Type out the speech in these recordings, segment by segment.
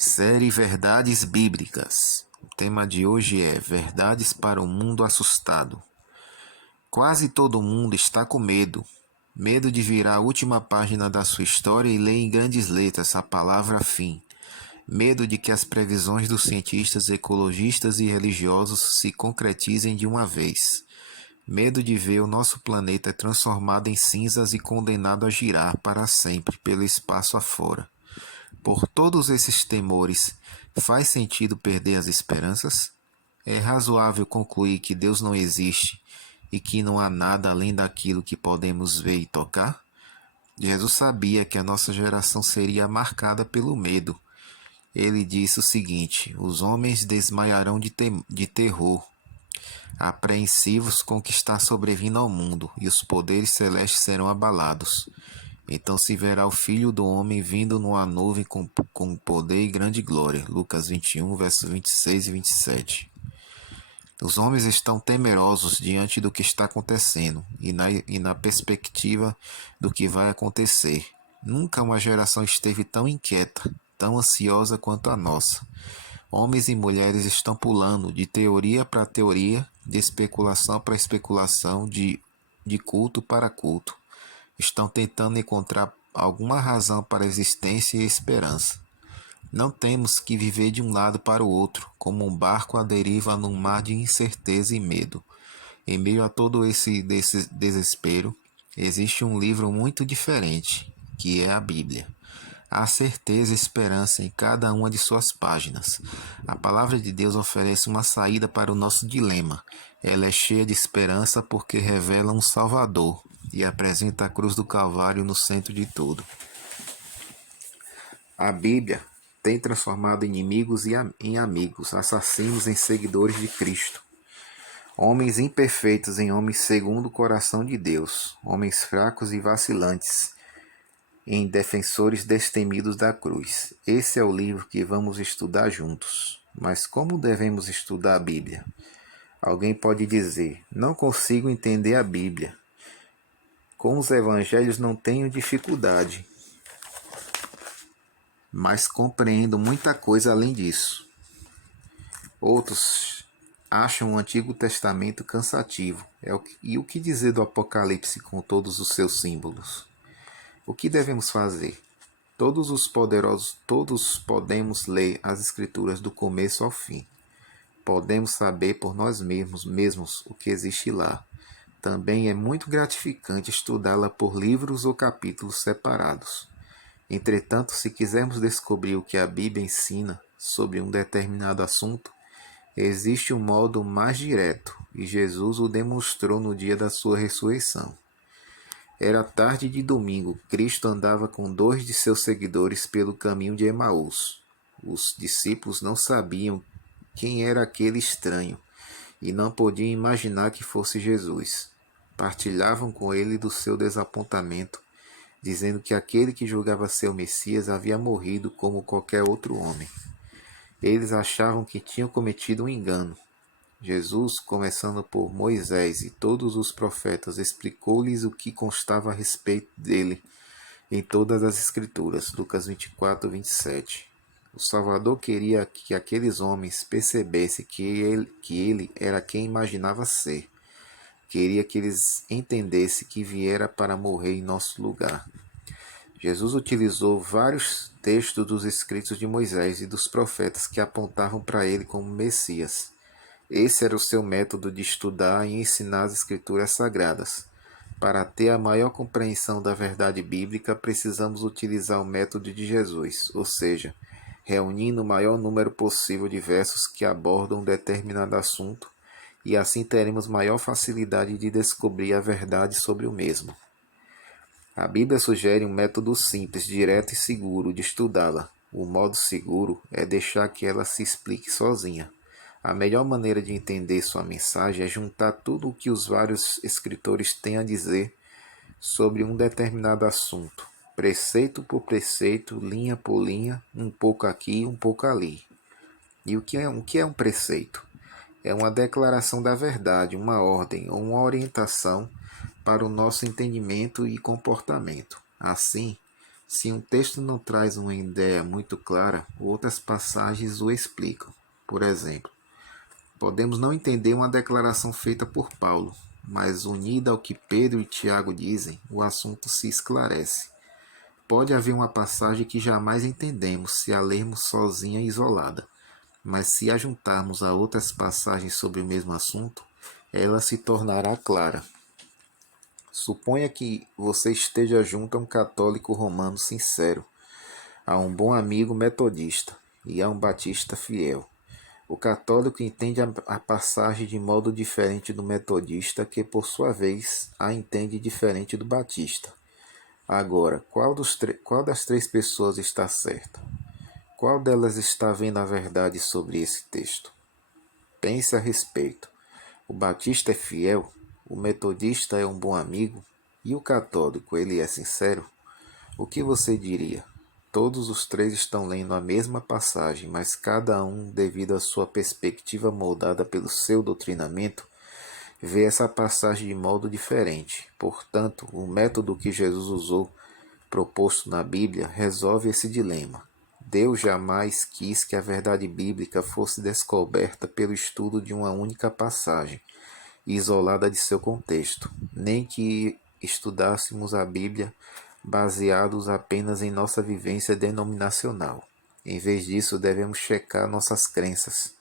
Série Verdades Bíblicas. O tema de hoje é Verdades para o Mundo Assustado. Quase todo mundo está com medo. Medo de virar a última página da sua história e ler em grandes letras a palavra fim. Medo de que as previsões dos cientistas, ecologistas e religiosos se concretizem de uma vez. Medo de ver o nosso planeta transformado em cinzas e condenado a girar para sempre pelo espaço afora. Por todos esses temores, faz sentido perder as esperanças? É razoável concluir que Deus não existe e que não há nada além daquilo que podemos ver e tocar? Jesus sabia que a nossa geração seria marcada pelo medo. Ele disse o seguinte: os homens desmaiarão de terror, apreensivos com o que está sobrevindo ao mundo, e os poderes celestes serão abalados. Então se verá o Filho do Homem vindo numa nuvem com poder e grande glória. Lucas 21, versos 26 e 27. Os homens estão temerosos diante do que está acontecendo e na perspectiva do que vai acontecer. Nunca uma geração esteve tão inquieta, tão ansiosa quanto a nossa. Homens e mulheres estão pulando de teoria para teoria, de especulação para especulação, de culto para culto. Estão tentando encontrar alguma razão para a existência e a esperança. Não temos que viver de um lado para o outro, como um barco à deriva num mar de incerteza e medo. Em meio a todo esse desespero, existe um livro muito diferente, que é a Bíblia. Há certeza e esperança em cada uma de suas páginas. A palavra de Deus oferece uma saída para o nosso dilema. Ela é cheia de esperança porque revela um Salvador e apresenta a cruz do Calvário no centro de tudo. A Bíblia tem transformado inimigos em amigos, assassinos em seguidores de Cristo, homens imperfeitos em homens segundo o coração de Deus, homens fracos e vacilantes em defensores destemidos da cruz. Esse é o livro que vamos estudar juntos. Mas como devemos estudar a Bíblia? Alguém pode dizer: não consigo entender a Bíblia. Com os evangelhos não tenho dificuldade, mas compreendo muita coisa além disso. Outros acham o Antigo Testamento cansativo. E o que dizer do Apocalipse com todos os seus símbolos? O que devemos fazer? Todos podemos ler as Escrituras do começo ao fim. Podemos saber por nós mesmos o que existe lá. Também é muito gratificante estudá-la por livros ou capítulos separados. Entretanto, se quisermos descobrir o que a Bíblia ensina sobre um determinado assunto, existe um modo mais direto, e Jesus o demonstrou no dia da sua ressurreição. Era tarde de domingo. Cristo andava com 2 de seus seguidores pelo caminho de Emaús. Os discípulos não sabiam quem era aquele estranho e não podiam imaginar que fosse Jesus. Partilhavam com ele do seu desapontamento, dizendo que aquele que julgava ser o Messias havia morrido como qualquer outro homem. Eles achavam que tinham cometido um engano. Jesus, começando por Moisés e todos os profetas, explicou-lhes o que constava a respeito dele em todas as Escrituras. Lucas 24, 27. O Salvador queria que aqueles homens percebessem que ele era quem imaginava ser. Queria que eles entendessem que viera para morrer em nosso lugar. Jesus utilizou vários textos dos escritos de Moisés e dos profetas que apontavam para ele como Messias. Esse era o seu método de estudar e ensinar as Escrituras Sagradas. Para ter a maior compreensão da verdade bíblica, precisamos utilizar o método de Jesus, ou seja, reunindo o maior número possível de versos que abordam um determinado assunto, e assim teremos maior facilidade de descobrir a verdade sobre o mesmo. A Bíblia sugere um método simples, direto e seguro de estudá-la. O modo seguro é deixar que ela se explique sozinha. A melhor maneira de entender sua mensagem é juntar tudo o que os vários escritores têm a dizer sobre um determinado assunto, preceito por preceito, linha por linha, um pouco aqui, um pouco ali. E o que é um preceito? É uma declaração da verdade, uma ordem ou uma orientação para o nosso entendimento e comportamento. Assim, Se um texto não traz uma ideia muito clara, outras passagens o explicam. Por exemplo, podemos não entender uma declaração feita por Paulo, mas unida ao que Pedro e Tiago dizem, o assunto se esclarece. Pode haver uma passagem que jamais entendemos se a lermos sozinha e isolada, mas se a juntarmos a outras passagens sobre o mesmo assunto, ela se tornará clara. Suponha que você esteja junto a um católico romano sincero, a um bom amigo metodista e a um batista fiel. O católico entende a passagem de modo diferente do metodista, que por sua vez a entende diferente do batista. Agora, qual das três pessoas está certa? Qual delas está vendo a verdade sobre esse texto? Pense a respeito. O batista é fiel, o metodista é um bom amigo e o católico, ele é sincero? O que você diria? Todos os três estão lendo a mesma passagem, mas cada um, devido à sua perspectiva moldada pelo seu doutrinamento, vê essa passagem de modo diferente. Portanto, o método que Jesus usou, proposto na Bíblia, resolve esse dilema. Deus jamais quis que a verdade bíblica fosse descoberta pelo estudo de uma única passagem, isolada de seu contexto, nem que estudássemos a Bíblia baseados apenas em nossa vivência denominacional. Em vez disso, devemos checar nossas crenças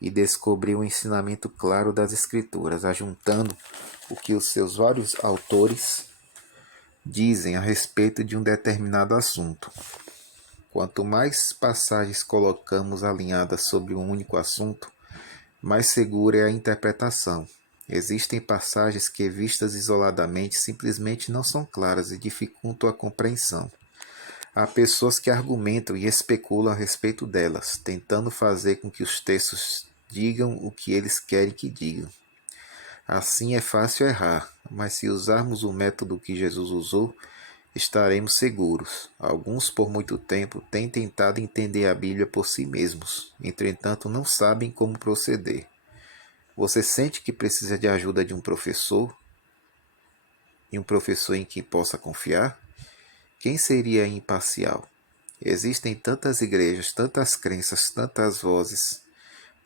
e descobrir o ensinamento claro das Escrituras, ajuntando o que os seus vários autores dizem a respeito de um determinado assunto. Quanto mais passagens colocamos alinhadas sobre um único assunto, mais segura é a interpretação. Existem passagens que, vistas isoladamente, simplesmente não são claras e dificultam a compreensão. Há pessoas que argumentam e especulam a respeito delas, tentando fazer com que os textos digam o que eles querem que digam. Assim é fácil errar, mas se usarmos o método que Jesus usou, estaremos seguros. Alguns, por muito tempo, têm tentado entender a Bíblia por si mesmos, entretanto, não sabem como proceder. Você sente que precisa de ajuda de um professor? E um professor em quem possa confiar? Quem seria imparcial? Existem tantas igrejas, tantas crenças, tantas vozes,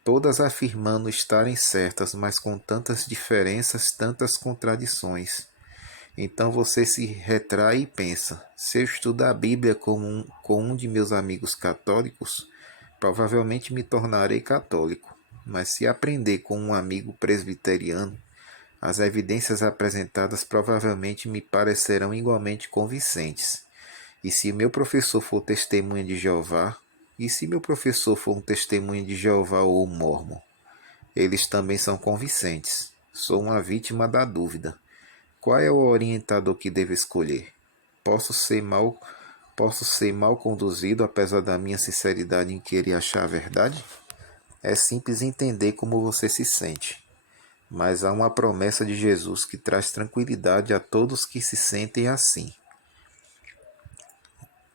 todas afirmando estarem certas, mas com tantas diferenças, tantas contradições. Então você se retrai e pensa: se eu estudar a Bíblia com um de meus amigos católicos, provavelmente me tornarei católico. Mas se aprender com um amigo presbiteriano, as evidências apresentadas provavelmente me parecerão igualmente convincentes. E se meu professor for testemunha de Jeová? E se meu professor for um testemunho de Jeová ou um mórmon? Eles também são convincentes. Sou uma vítima da dúvida. Qual é o orientador que devo escolher? Posso ser mal conduzido apesar da minha sinceridade em querer achar a verdade? É simples entender como você se sente. Mas há uma promessa de Jesus que traz tranquilidade a todos que se sentem assim.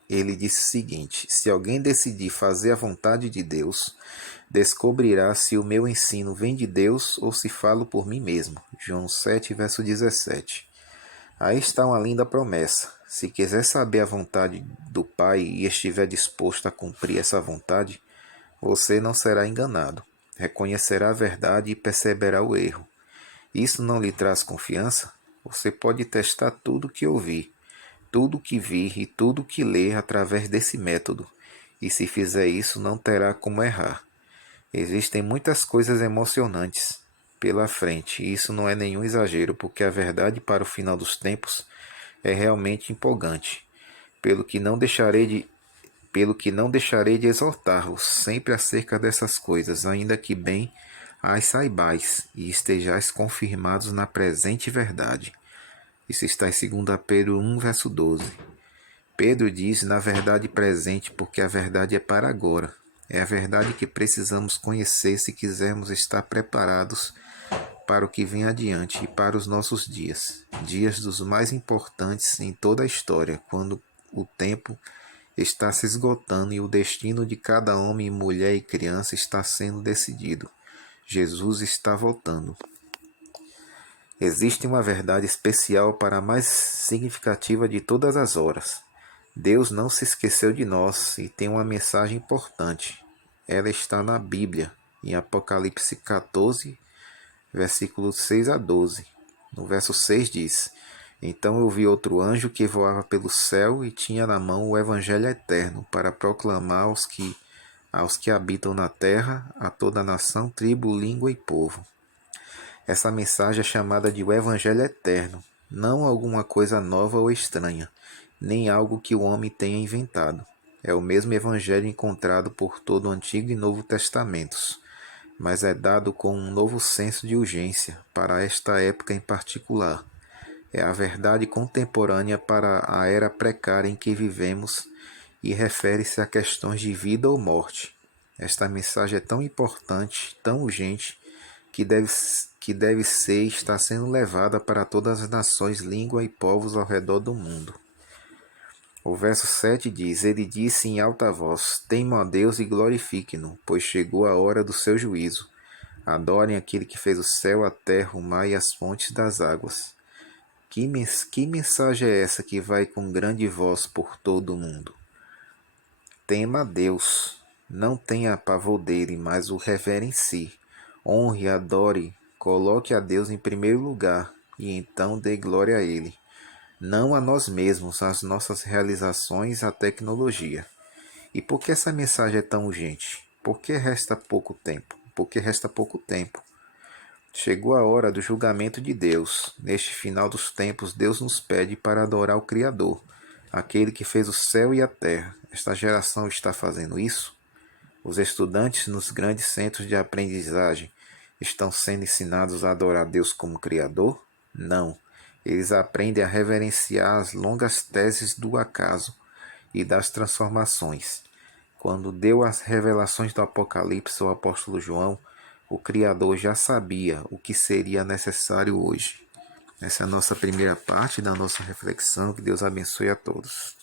Ele disse o seguinte: se alguém decidir fazer a vontade de Deus, descobrirá se o meu ensino vem de Deus ou se falo por mim mesmo. João 7, verso 17. Aí está uma linda promessa. Se quiser saber a vontade do Pai e estiver disposto a cumprir essa vontade, você não será enganado. Reconhecerá a verdade e perceberá o erro. Isso não lhe traz confiança? Você pode testar tudo o que ouvir, tudo o que vir e tudo o que ler através desse método. E se fizer isso, não terá como errar. Existem muitas coisas emocionantes pela frente, e isso não é nenhum exagero, porque a verdade para o final dos tempos é realmente empolgante, pelo que não deixarei de exortar-vos sempre acerca dessas coisas, ainda que bem as saibais e estejais confirmados na presente verdade. Isso está em 2 Pedro 1, verso 12. Pedro diz na verdade presente, porque a verdade é para agora. É a verdade que precisamos conhecer se quisermos estar preparados para o que vem adiante e para os nossos dias. Dias dos mais importantes em toda a história, quando o tempo está se esgotando e o destino de cada homem, mulher e criança está sendo decidido. Jesus está voltando. Existe uma verdade especial para a mais significativa de todas as horas. Deus não se esqueceu de nós e tem uma mensagem importante. Ela está na Bíblia, em Apocalipse 14, versículos 6 a 12. No verso 6 diz: Então eu vi outro anjo que voava pelo céu e tinha na mão o evangelho eterno para proclamar aos que habitam na terra, a toda nação, tribo, língua e povo. Essa mensagem é chamada de o evangelho eterno, não alguma coisa nova ou estranha, nem algo que o homem tenha inventado. É o mesmo evangelho encontrado por todo o Antigo e Novo Testamentos, mas é dado com um novo senso de urgência para esta época em particular. É a verdade contemporânea para a era precária em que vivemos e refere-se a questões de vida ou morte. Esta mensagem é tão importante, tão urgente, que deve ser e está sendo levada para todas as nações, línguas e povos ao redor do mundo. O verso 7 diz: Ele disse em alta voz: Temam a Deus e glorifiquem-no, pois chegou a hora do seu juízo. Adorem aquele que fez o céu, a terra, o mar e as fontes das águas. Que mensagem é essa que vai com grande voz por todo o mundo? Tema a Deus. Não tenha pavor dele, mas o reverencie. Honre, adore, coloque a Deus em primeiro lugar e então dê glória a Ele. Não a nós mesmos, às nossas realizações, à tecnologia. E por que essa mensagem é tão urgente? Por que resta pouco tempo? Porque resta pouco tempo. Chegou a hora do julgamento de Deus. Neste final dos tempos, Deus nos pede para adorar o Criador, aquele que fez o céu e a terra. Esta geração está fazendo isso? Os estudantes nos grandes centros de aprendizagem estão sendo ensinados a adorar Deus como Criador? Não. Eles aprendem a reverenciar as longas teses do acaso e das transformações. Quando deu as revelações do Apocalipse ao apóstolo João, o Criador já sabia o que seria necessário hoje. Essa é a nossa primeira parte da nossa reflexão. Que Deus abençoe a todos.